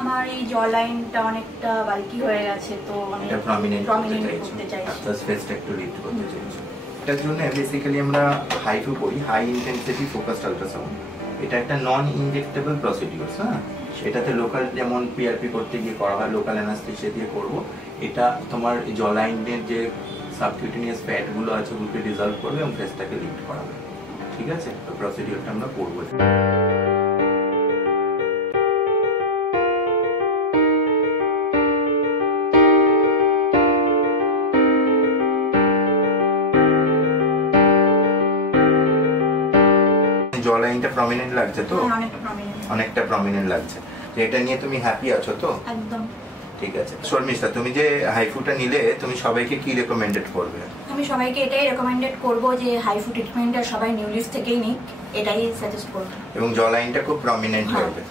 আমার এই জ লাইনটা অনেকটা বাল্কি হয়ে গেছে, তো আমি এটা প্রমিনেন্ট করতে চাইছি। আফটার ফেসটা একটু লিফট করতে চাইছি। এটার জন্য বেসিক্যালি আমরা হাইফু করি, হাই ইন্টেন্সিটি ফোকাসড আল্ট্রাসাউন্ড। এটা একটা নন ইনজেক্টেবল প্রসিডিউর, হ্যাঁ। এটাতে লোকাল যেমন পিআরপি করতে গিয়ে করা হয়, লোকাল অ্যানাস্থেসিয়া দিয়ে করব। এটা তোমার জ লাইনের যে সাবকিউটেনিয়াস ফ্যাটগুলো আছে ওগুলোকে ডিজলভ করবে এবং ফেসটাকে লিফট করাবে। ঠিক আছে, তো প্রসিডিউরটা আমরা করবো। জ লাইনটা প্রমিনেন্ট লাগছে তো? অনেকটা প্রমিনেন্ট লাগছে। তো এটা নিয়ে তুমি হ্যাপি আছো তো? একদম ঠিক আছে। শর্মিষ্ঠা, তুমি যে হাইফুটা নিলে তুমি সবাইকে কি রেকমেন্ডেড করবে? আমি সবাইকে এটাই রেকমেন্ডেড করব যে হাইফু ট্রিটমেন্টটা সবাই নিউলিফ থেকেই নিক, এটাই সাজেস্ট করব। এবং জ লাইনটা খুব প্রমিনেন্ট হবে।